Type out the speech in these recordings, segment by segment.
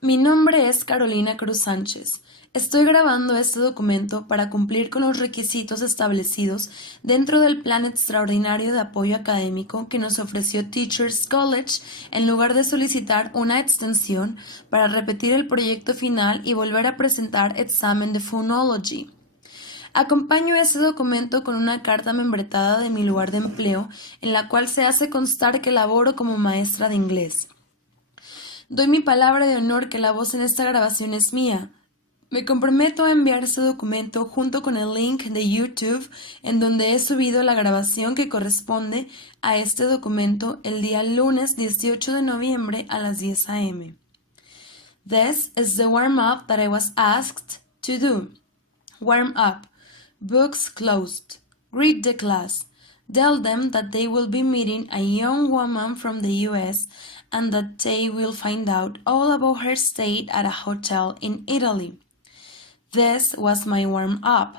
Mi nombre es Carolina Cruz Sánchez. Estoy grabando este documento para cumplir con los requisitos establecidos dentro del plan extraordinario de apoyo académico que nos ofreció Teachers College en lugar de solicitar una extensión para repetir el proyecto final y volver a presentar examen de phonology. Acompaño ese documento con una carta membretada de mi lugar de empleo en la cual se hace constar que laboro como maestra de inglés. Doy mi palabra de honor que la voz en esta grabación es mía. Me comprometo a enviar este documento junto con el link de YouTube en donde he subido la grabación que corresponde a este documento el día lunes 18 de noviembre a las 10 a.m. This is the warm-up that I was asked to do. Warm up. Books closed. Greet the class. Tell them that they will be meeting a young woman from the US and that they will find out all about her stay at a hotel in Italy. This was my warm-up.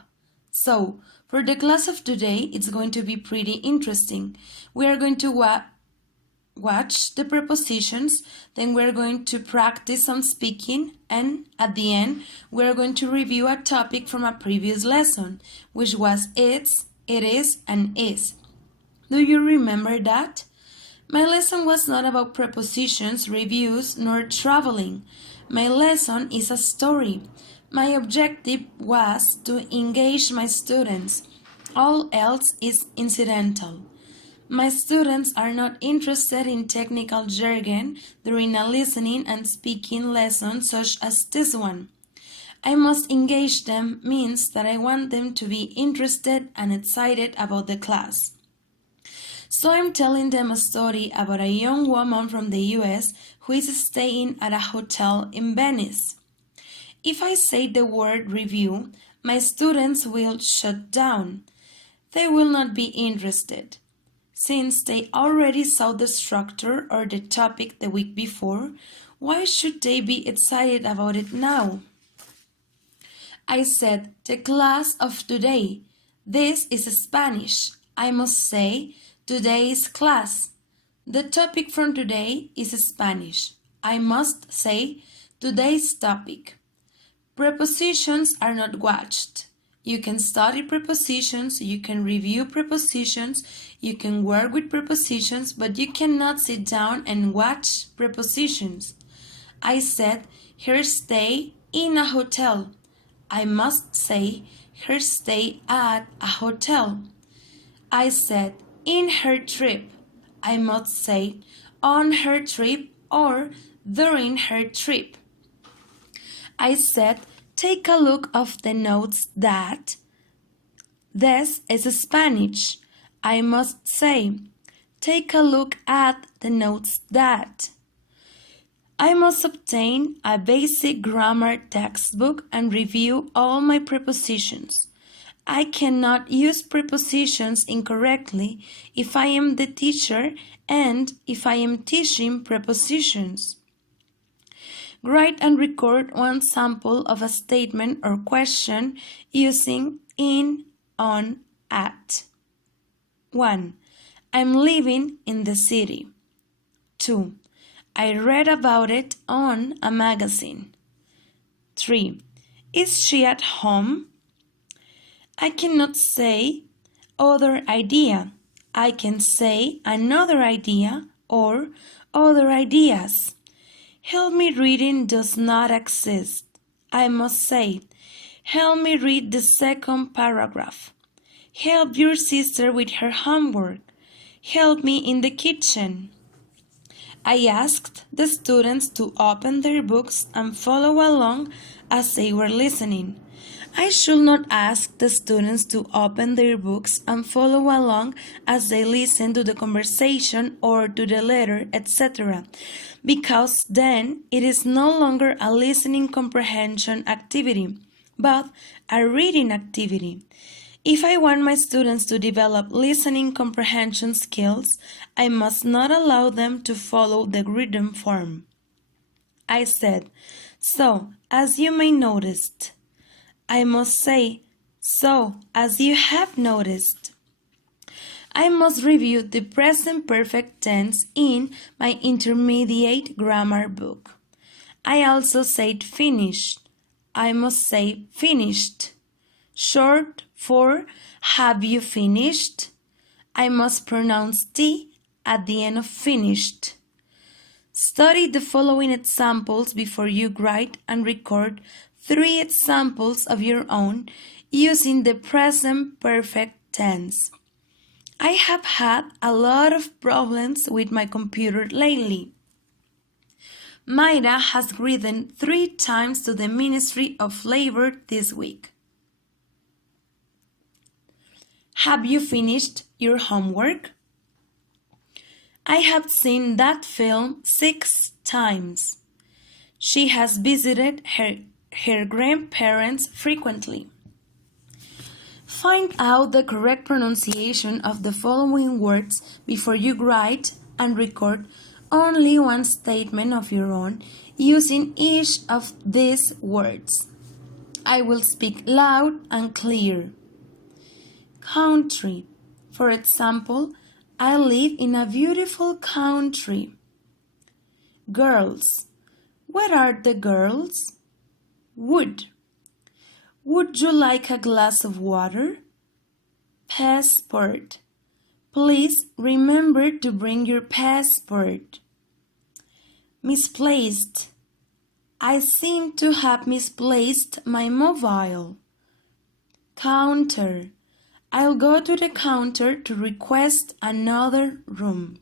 So, for the class of today, it's going to be pretty interesting. We are going to watch the prepositions, then we're going to practice some speaking, and at the end, we're going to review a topic from a previous lesson, which was it's, it is, and is. Do you remember that? My lesson was not about prepositions, reviews, nor traveling. My lesson is a story. My objective was to engage my students. All else is incidental. My students are not interested in technical jargon during a listening and speaking lesson such as this one. I must engage them means that I want them to be interested and excited about the class. So I'm telling them a story about a young woman from the US who is staying at a hotel in Venice. If I say the word review, my students will shut down. They will not be interested. Since they already saw the structure or the topic the week before, why should they be excited about it now? I said, the class of today. This is Spanish. I must say, today's class. The topic from today is Spanish. I must say, today's topic. Prepositions are not watched. You can study prepositions, you can review prepositions, you can work with prepositions, but you cannot sit down and watch prepositions. I said, her stay in a hotel. I must say, her stay at a hotel. I said, in her trip. I must say, on her trip or during her trip. I said, take a look of the notes that. This is Spanish. I must say, take a look at the notes that. I must obtain a basic grammar textbook and review all my prepositions. I cannot use prepositions incorrectly if I am the teacher and if I am teaching prepositions. Write and record one sample of a statement or question using in, on, at. 1. I'm living in the city. 2. I read about it on a magazine. 3. Is she at home? I cannot say other idea. I can say another idea or other ideas. Help me reading does not exist. I must say, help me read the second paragraph. Help your sister with her homework. Help me in the kitchen. I asked the students to open their books and follow along as they were listening. I should not ask the students to open their books and follow along as they listen to the conversation or to the letter, etc., because then it is no longer a listening comprehension activity, but a reading activity. If I want my students to develop listening comprehension skills, I must not allow them to follow the written form. I said, so, as you may notice. I must say, so, as you have noticed. I must review the present perfect tense in my intermediate grammar book. I also said finished. I must say finished. Short for have you finished? I must pronounce T at the end of finished. Study the following examples before you write and record 3 examples of your own using the present perfect tense. I have had a lot of problems with my computer lately. Mayra has written 3 times to the Ministry of Labor this week. Have you finished your homework? I have seen that film 6 times. She has visited her grandparents frequently. Find out the correct pronunciation of the following words before you write and record only one statement of your own using each of these words. I will speak loud and clear. Country. For example, I live in a beautiful country. Girls. Where are the girls? Would. Would you like a glass of water? Passport. Please remember to bring your passport. Misplaced. I seem to have misplaced my mobile. Counter. I'll go to the counter to request another room.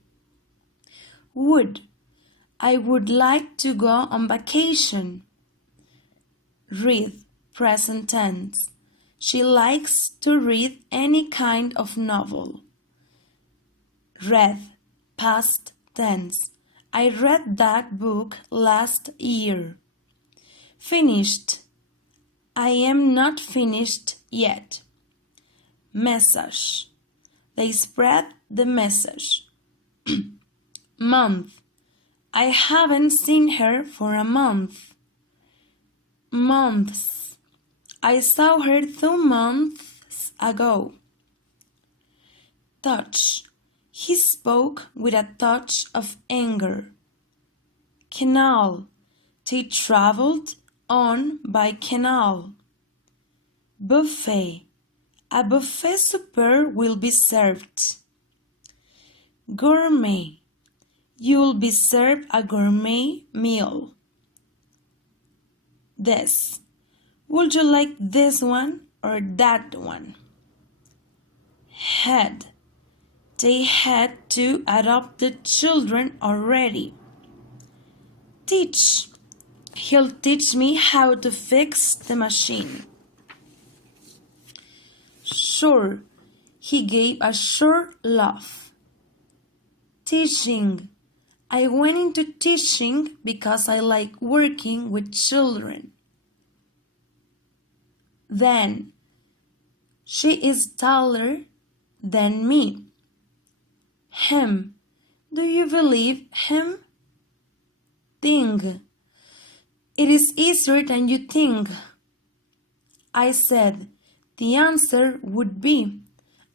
Would. I would like to go on vacation. Read. Present tense. She likes to read any kind of novel. Read. Past tense. I read that book last year. Finished. I am not finished yet. Message. They spread the message. Month. I haven't seen her for a month. Months. I saw her 2 months ago. Touch. He spoke with a touch of anger. Canal. They traveled on by canal. Buffet. A buffet supper will be served. Gourmet. You'll be served a gourmet meal. This. Would you like this one or that one? Head. They had 2 adopted children already. Teach. He'll teach me how to fix the machine. Sure. He gave a short laugh. Teaching. I went into teaching because I like working with children. Then. She is taller than me. Him. Do you believe him? Think. It is easier than you think. I said, the answer would be.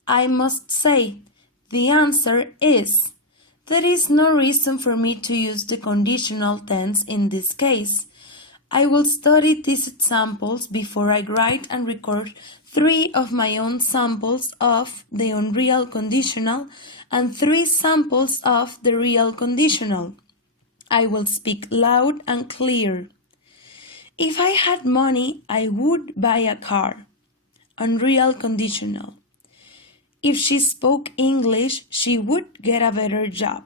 I must say, the answer is. There is no reason for me to use the conditional tense in this case. I will study these examples before I write and record 3 of my own samples of the unreal conditional and 3 samples of the real conditional. I will speak loud and clear. If I had money, I would buy a car. Unreal conditional. If she spoke English, she would get a better job.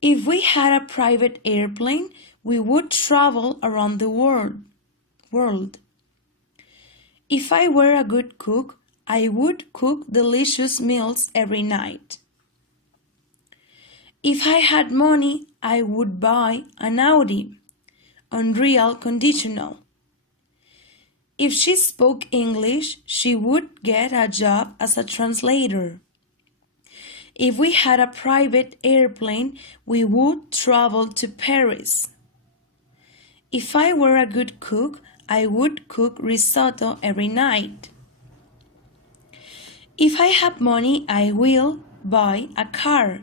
If we had a private airplane, we would travel around the world. If I were a good cook, I would cook delicious meals every night. If I had money, I would buy an Audi. Unreal conditional. If she spoke English, she would get a job as a translator. If we had a private airplane, we would travel to Paris. If I were a good cook, I would cook risotto every night. If I have money, I will buy a car.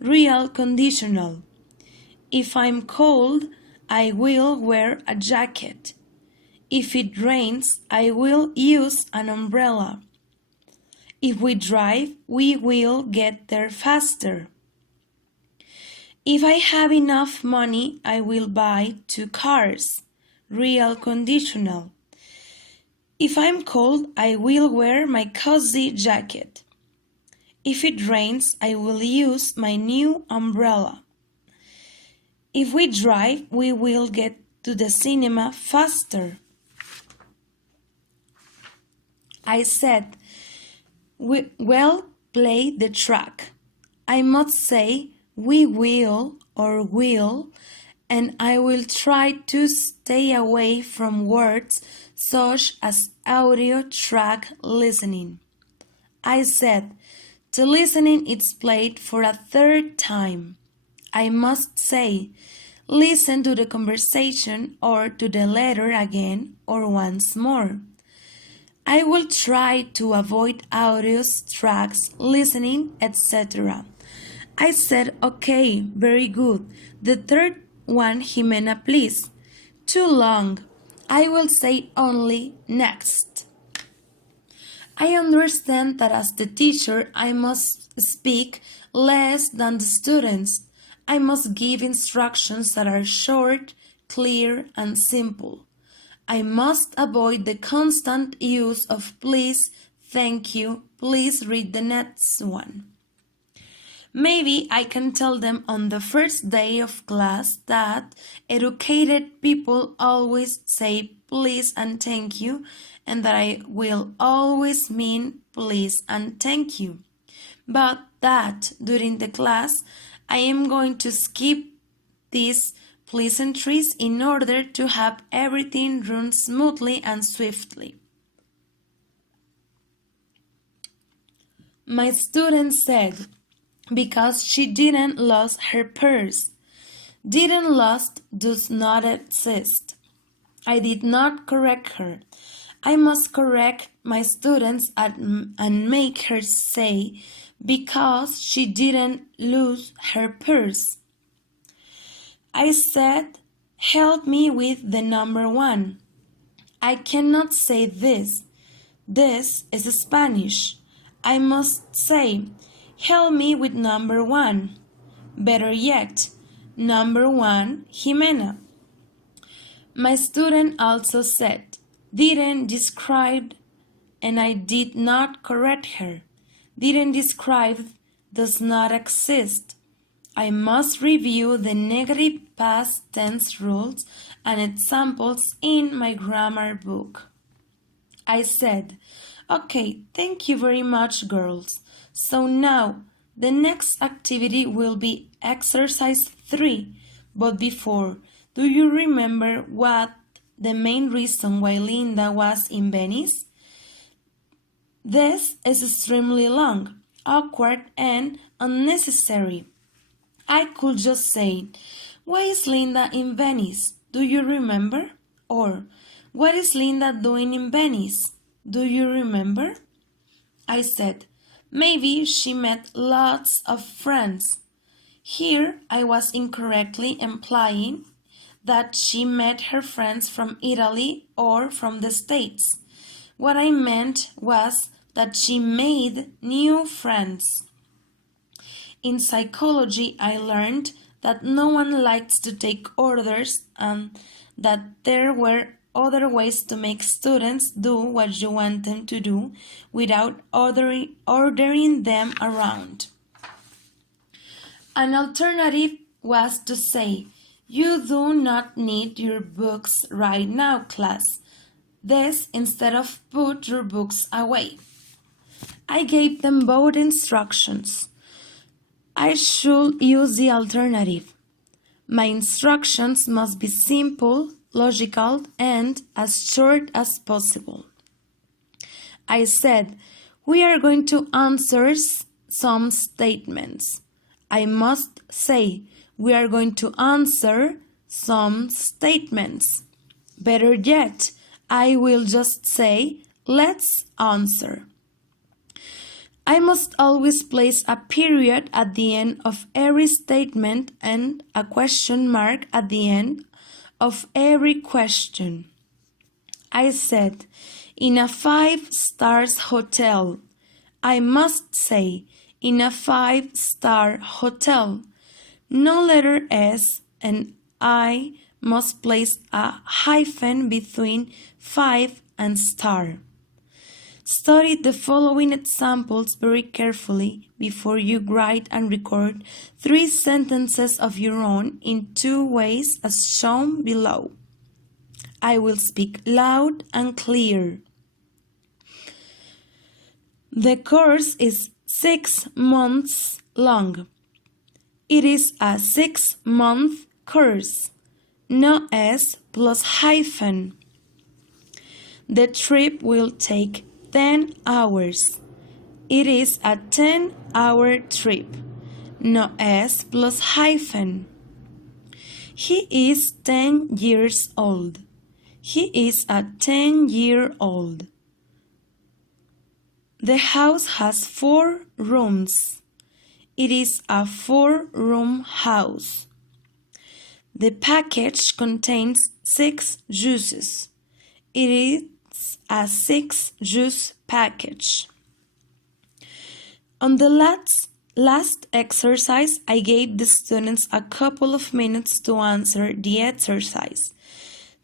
Real conditional. If I'm cold, I will wear a jacket. If it rains, I will use an umbrella. If we drive, we will get there faster. If I have enough money, I will buy 2 cars. Real conditional. If I'm cold, I will wear my cozy jacket. If it rains, I will use my new umbrella. If we drive, we will get to the cinema faster. I said, well, play the track. I must say we will or will, and I will try to stay away from words such as audio track listening. I said, the listening is played for a third time. I must say, listen to the conversation or to the letter again or once more. I will try to avoid audio tracks, listening, etc. I said, okay, very good. The third one, Jimena, please. Too long. I will say only next. I understand that as the teacher, I must speak less than the students. I must give instructions that are short, clear, and simple. I must avoid the constant use of please, thank you, please read the next one. Maybe I can tell them on the first day of class that educated people always say please and thank you, and that I will always mean please and thank you. But that during the class I am going to skip these pleasantries in order to have everything run smoothly and swiftly. My student said, because she didn't lose her purse. Didn't lost does not exist. I did not correct her. I must correct my students and make her say, because she didn't lose her purse. I said, help me with the number 1. I cannot say this. This is Spanish. I must say, help me with number 1. Better yet, number 1, Jimena. My student also said, didn't describe, and I did not correct her. Didn't describe does not exist. I must review the negative past tense rules and examples in my grammar book. I said, okay, thank you very much, girls. So now, the next activity will be exercise 3. But before, do you remember what the main reason why Linda was in Venice? This is extremely long, awkward, and unnecessary. I could just say, why is Linda in Venice? Do you remember? Or, what is Linda doing in Venice? Do you remember? I said, maybe she met lots of friends. Here I was incorrectly implying that she met her friends from Italy or from the States. What I meant was that she made new friends. In psychology, I learned that no one likes to take orders and that there were other ways to make students do what you want them to do without ordering them around. An alternative was to say, you do not need your books right now, class. This instead of put your books away. I gave them both instructions. I should use the alternative. My instructions must be simple, logical, and as short as possible. I said, we are going to answer some statements. I must say, we are going to answer some statements. Better yet, I will just say, let's answer. I must always place a period at the end of every statement and a question mark at the end of every question. I said, in a 5-star hotel. I must say, in a 5-star hotel. No letter S, and I must place a hyphen between 5 and star. Study the following examples very carefully before you write and record 3 sentences of your own in 2 ways as shown below. I will speak loud and clear. The course is 6 months long. It is a 6-month course. No S plus hyphen. The trip will take 10 hours. It is a 10-hour trip. No S plus hyphen. He is 10 years old. He is a 10-year-old. The house has 4 rooms. It is a 4-room house. The package contains 6 juices. It is a 6-juice package. On the last exercise, I gave the students a couple of minutes to answer the exercise.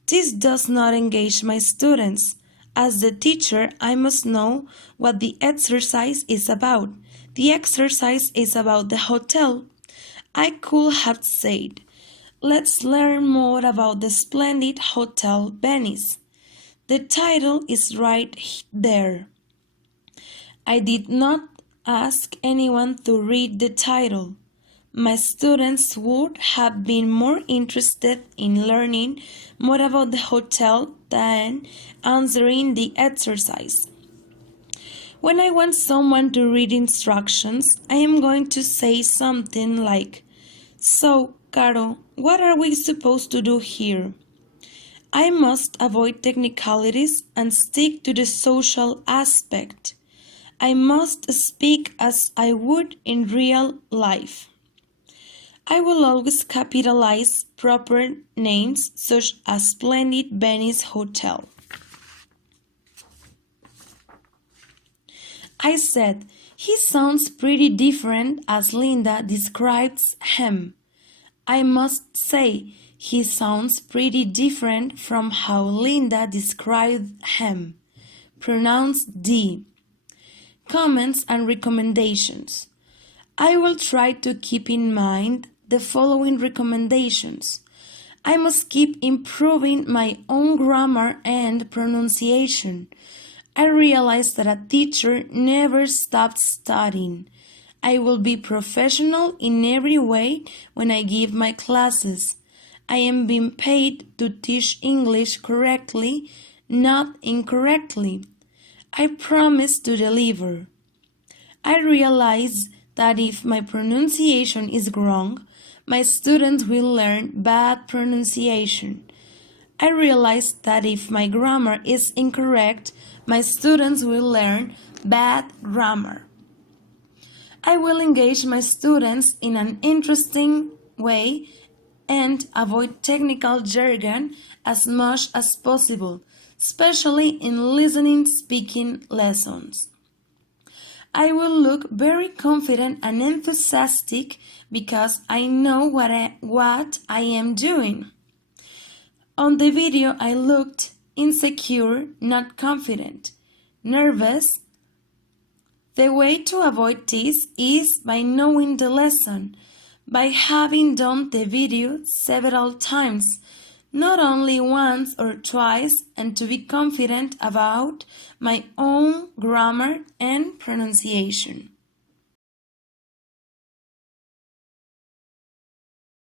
This does not engage my students. As the teacher, I must know what the exercise is about. The exercise is about the hotel. I could have said, let's learn more about the splendid Hotel Venice. The title is right there. I did not ask anyone to read the title. My students would have been more interested in learning more about the hotel than answering the exercise. When I want someone to read instructions, I am going to say something like, "So, Caro, what are we supposed to do here?" I must avoid technicalities and stick to the social aspect. I must speak as I would in real life. I will always capitalize proper names such as Splendid Venice Hotel. I said, he sounds pretty different as Linda describes him. I must say, he sounds pretty different from how Linda described him. Pronounced D. Comments and recommendations. I will try to keep in mind the following recommendations. I must keep improving my own grammar and pronunciation. I realize that a teacher never stops studying. I will be professional in every way when I give my classes. I am being paid to teach English correctly, not incorrectly. I promise to deliver. I realize that if my pronunciation is wrong, my students will learn bad pronunciation. I realize that if my grammar is incorrect, my students will learn bad grammar. I will engage my students in an interesting way and avoid technical jargon as much as possible, especially in listening speaking lessons. I will look very confident and enthusiastic because I know what I am doing. On the video, I looked insecure, not confident, nervous. The way to avoid this is by knowing the lesson, by having done the video several times, not only once or twice, and to be confident about my own grammar and pronunciation.